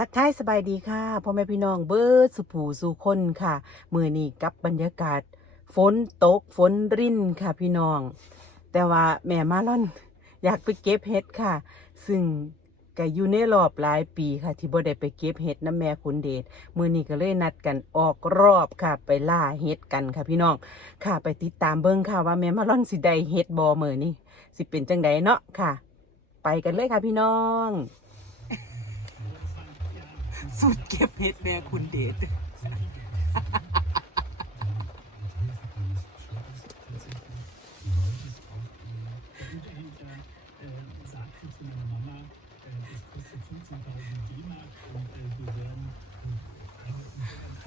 ทักทายสบายดีค่ะพ่อแม่พี่น้องเบิร์ดสุผูสู่คนค่ะ มือนี้กับบรรยากาศ ฝนตกฝนรินค่ะพี่น้อง แต่ว่าแม่มาล่อน อยากไปเก็บเห็ดค่ะ ซึ่ง ก็อยู่ในรอบหลายปีค่ะ ที่บ่ได้ไปเก็บเห็ดน้ำแม่คุณเดชมือนี้ก็เลยนัดกันออกรอบค่ะ ไปล่าเห็ดกันค่ะพี่น้อง ค่ะไปติดตามเบิ่งค่ะว่าแม่มาล่อนสิได้เห็ดบอมือนี่สิเป็นจังใดเนาะค่ะ ไปกันเลยค่ะพี่น้องสุดเก็บเห็ดแม่คุณเดช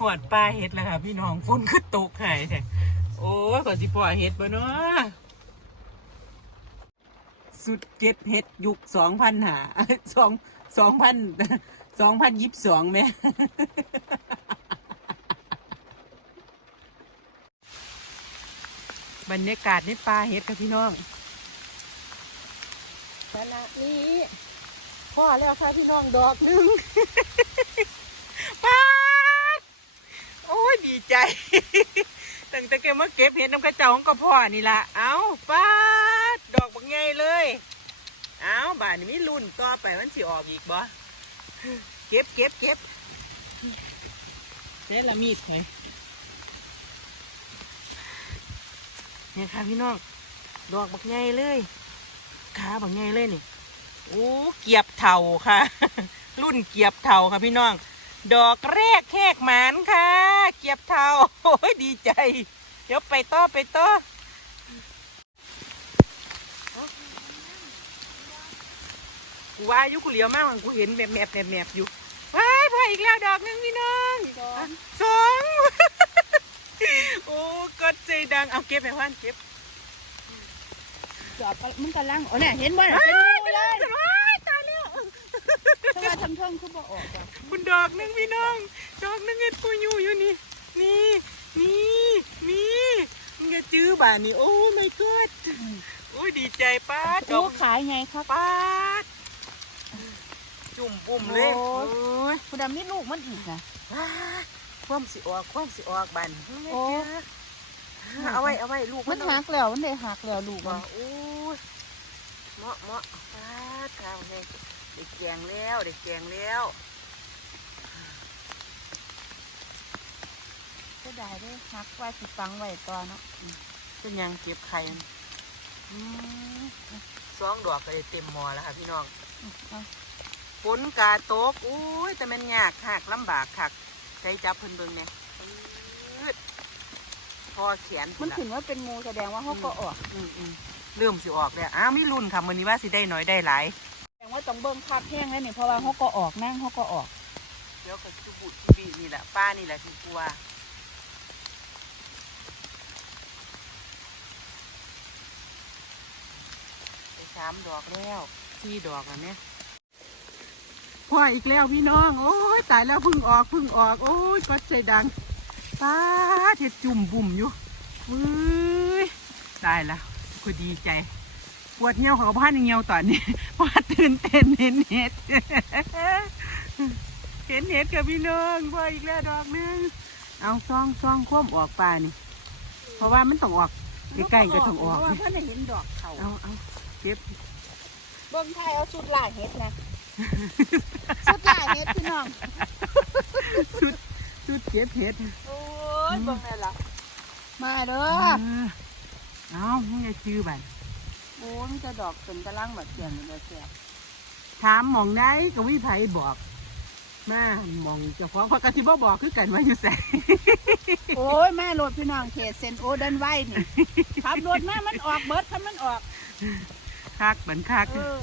หวดปลาเห็ดแล้วค่ะพี่น้องฝนคือตกไข่แท้โอ้ยก่อนสิปล่อยเห็ดบ่เนาะสุดเก็บเห็ดยุคสองพันหาสองสองพันสองพันยิบสองแม่บรรยากาศในปลาเห็ดค่ะพี่น้องขณะนี้พ่อแล้วค่ะพี่น้องดอกหนึ่ง ดีใจ ตั้งแต่เก็บมาเก็บเห็ดน้ำกระเจ้าของกระพ่อนี่ละเอาป้าดดอกบักไงเลย เอาบานนี้มีรุ่นต่อไปมันสิออกอีกบ่เก็บเก็บเก็บเจ๊ละมีดไงเนี่ยค่ะพี่น้องดอกบักไงเลยขาบักไงเลยนี่โอ้เกียบเท่าค่ะ รุ่นเกียบเท่าค่ะพี่น้อง ดอกแรกแขกหมานค่ะ เกียบเท่าโอ้ยดีใจ เดี๋ยวไปต่อไปต่อกูว่าอยู่กูเหลียวมากกูเห็นแบบแมบแบบแมบอยู่ว้ายพออีกแล้วดอกหนึงพี่น้องสองสองโอ้กดใจดังเอาเก็บไปว่านเก็บจอบมึงกำลังโอ้เนี่ยเห็นบ่น่ะเป็นงูเลย ว้ายตายแล้ว ถ้าว่าทำท่องคือบ่ออกอะคุณดอกหนึงพี่น้อง ดอกหนึงเห็ดปูอยู่อยู่นี่ นี่นี่นี่มึงจะจื้อบ่านี่โอ้ไม่กดโอ้ยดีใจป้าดดกูอกขายไงครับป้าดจุ่มปุ่มเลยโอ้โอ้ยคุณดำนี่ลูกมันอีกนะ ว้าดความสิออกความสิออกบันไม่โอ้เจอเอาไว้เอาไว้ลูกมันเอาหักแล้วมันได้หักแล้วลูกบ่มันโอ้ยเหมาะเหมาะป้าดข้าวให้ เด็กแกงแล้วเด็กแกงแล้วก็ได้เด้อหักไว้สิฟังไว้ตอนเนาะเป็นยังเก็บไข่มันอืมสองดอกก็ได้เต็มหมอแล้วค่ะพี่น้องเอาฝนกาตกอุ้ยแต่มันยากหักลำบากคักใจจับเพิ่นเบิ่งเนี่ยปื๊ดพอแขนมัพุ่นนถึละงว่าเป็นงูแสดงว่าเขาก็ออกอืมอืมเริ่มสิออกแล้วอ้าวมีรุ่นค่ะมื้อนี้ว่าสิได้น้อยได้หลายแสดงว่า ต้องเบิ่งคาบแห้งแล้วนี่เพราะว่าเขาก็ออกนั่งเขาก็ออก เดี๋ยวก็จุบุจุบีนี่แหละป้านี่แหละที่กลัวไปสามดอกแล้วที่ดอกแล้วเนี่ยพ่ออีกแล้วพี่น้อง โอ้ยตายแล้วเพึ่งออกเพึ่งออก โอ้ยก็ใจดังป้าดเห็ดจุ่มบุ่มอยู่เว้ยตายแล้วกูดีใจ ปวดเงี้ยวเขาก็พานเงี้ยวตอนนี้เพราะว่าตื่นเต้นเห็นเห็ดเห็นเห็ดกับพี่น้องพ่ออีกแล้วดอกหนึงเอาซองซองคว่ำออกปลานี่ เพราะว่ามันต้องออกใกล้ๆก็ต้องออกเพราะว่าเพิ่นได้เห็นดอกเขาเอาเอาเก็บเบิ่งไทยเอาสุดลายเฮ็ดนะสุดลายเฮ็ดพี่น้องชุดเก็บเห็ดโอ้ยเบิ่งได้ละมาเด้อเออเอามึงจะชื่อบัน โอ้ยมันจะดอกเป็นกระลังแบบเสียงเลยเสียถามหมองได้ก็วิไผบอกมาหมองเจ้าของเพราะกระสิบ่บอกคือกันว่าอยู่ใส่โอ้ยแม่รถพี่น้องเขตเซนโอเดินไว้นี่ขับรถมามันออกเบิดถ้ามันออกคักเหมือนคัก เออ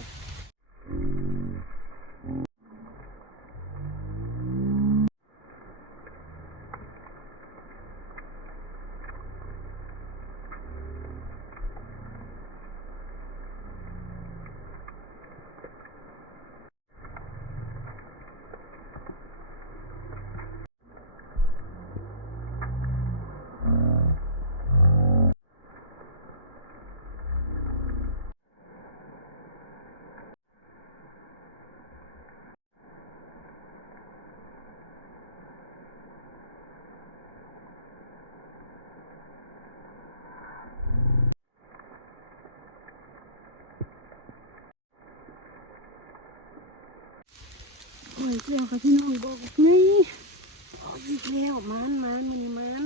อ้ยแล้วค่ะพี่น้องบอกนี่โอ้ยอีกแล้วมันมันมันมัน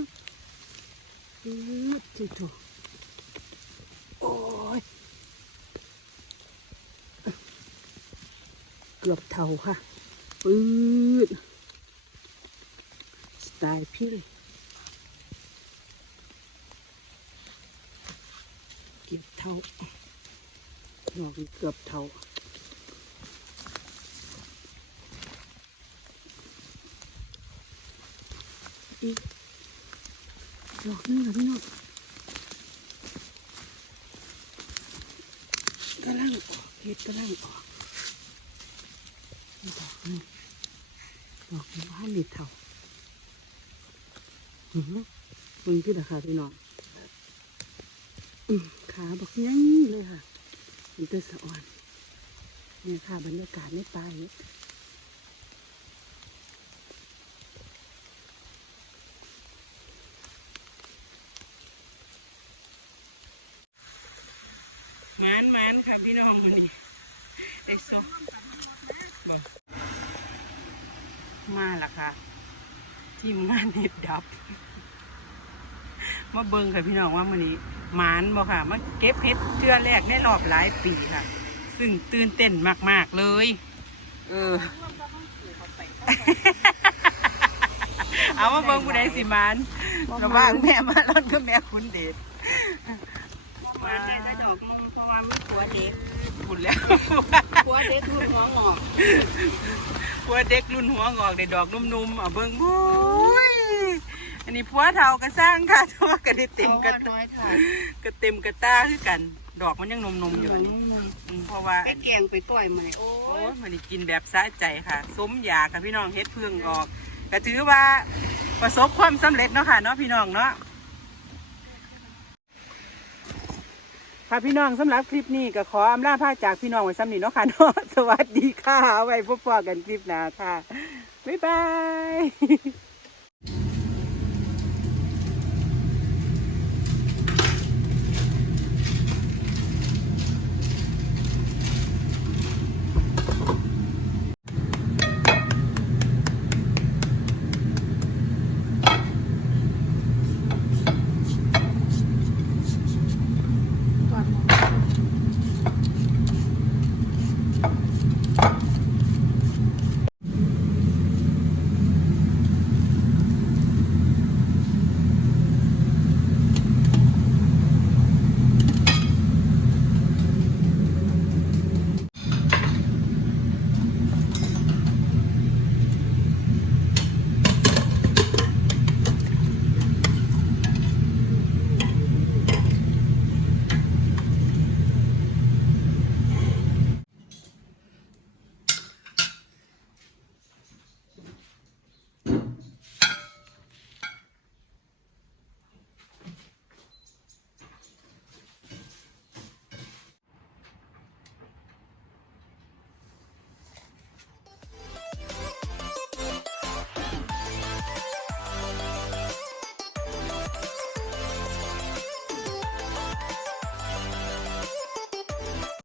อือจุดโอ้ยเกือบเท่าค่ะปืดสไตล์พี่เลยเกือบเท่าดอกเกือบเท่า อีกดอกนึงค่ะพี่น้องกำลังออกเห็ดกำลังออกดอกนึงดอกนี้ว่าหนีเท่าอือหือเบึงขึ้นราคาพี่น้องขาบอกยังเลยค่ะมันเป็นสะอ่อนเนี่ยค่ะบรรยากาศในป่าเห็ด มานมานค่ะพี่น้องวันนี้ไอ้โซมาละค่ะ ทีมงานเห็ดดับ มาเบิ่งค่ะพี่น้องว่ามันนี้หมานบ่ค่ะมาเก็บเห็ดเทือแรกในรอบหลายปีค่ะ ซึ่งตื่นเต้นมาก ๆ เลย เออ เอามาเบิ่งผู้ใดสิมานระว่างแม่มาล่อนก็แม่คุณเดช มาได้แต่ดอกมุงเพราะว่ามันขัวเด็กคุณแล้วขัวเด็กลูกหัวงอกพัวเด็กรุ่นหัวงอกได้ดอกนุ่มๆอะเบิ่งโอ้ยอันนี้พัวเฒ่าก็สร้างค่ะแต่ว่าก็ได้เต็มกระอาน้อยค่ะก็เต็มกระตาคือกัน ดอกมันยังนมๆอยู่อันนี้เพราะว่าไปแกงไปก้อยมาเลยโอ้ยมันนี่กินแบบสะใจค่ะสมอยากค่ะพี่น้องเฮ็ดเพื่องออกก็ถือว่าประสบความสำเร็จเนาะค่ะเนาะพี่น้องเนาะ ค่ะพี่น้องสำหรับคลิปนี้ก็ขออำลาพาจากพี่น้องไว้ซ้ำนี้เนาะค่ะเนาะสวัสดีค่ะไว้พบกันคลิปหน้าค่ะ บ๊ายบาย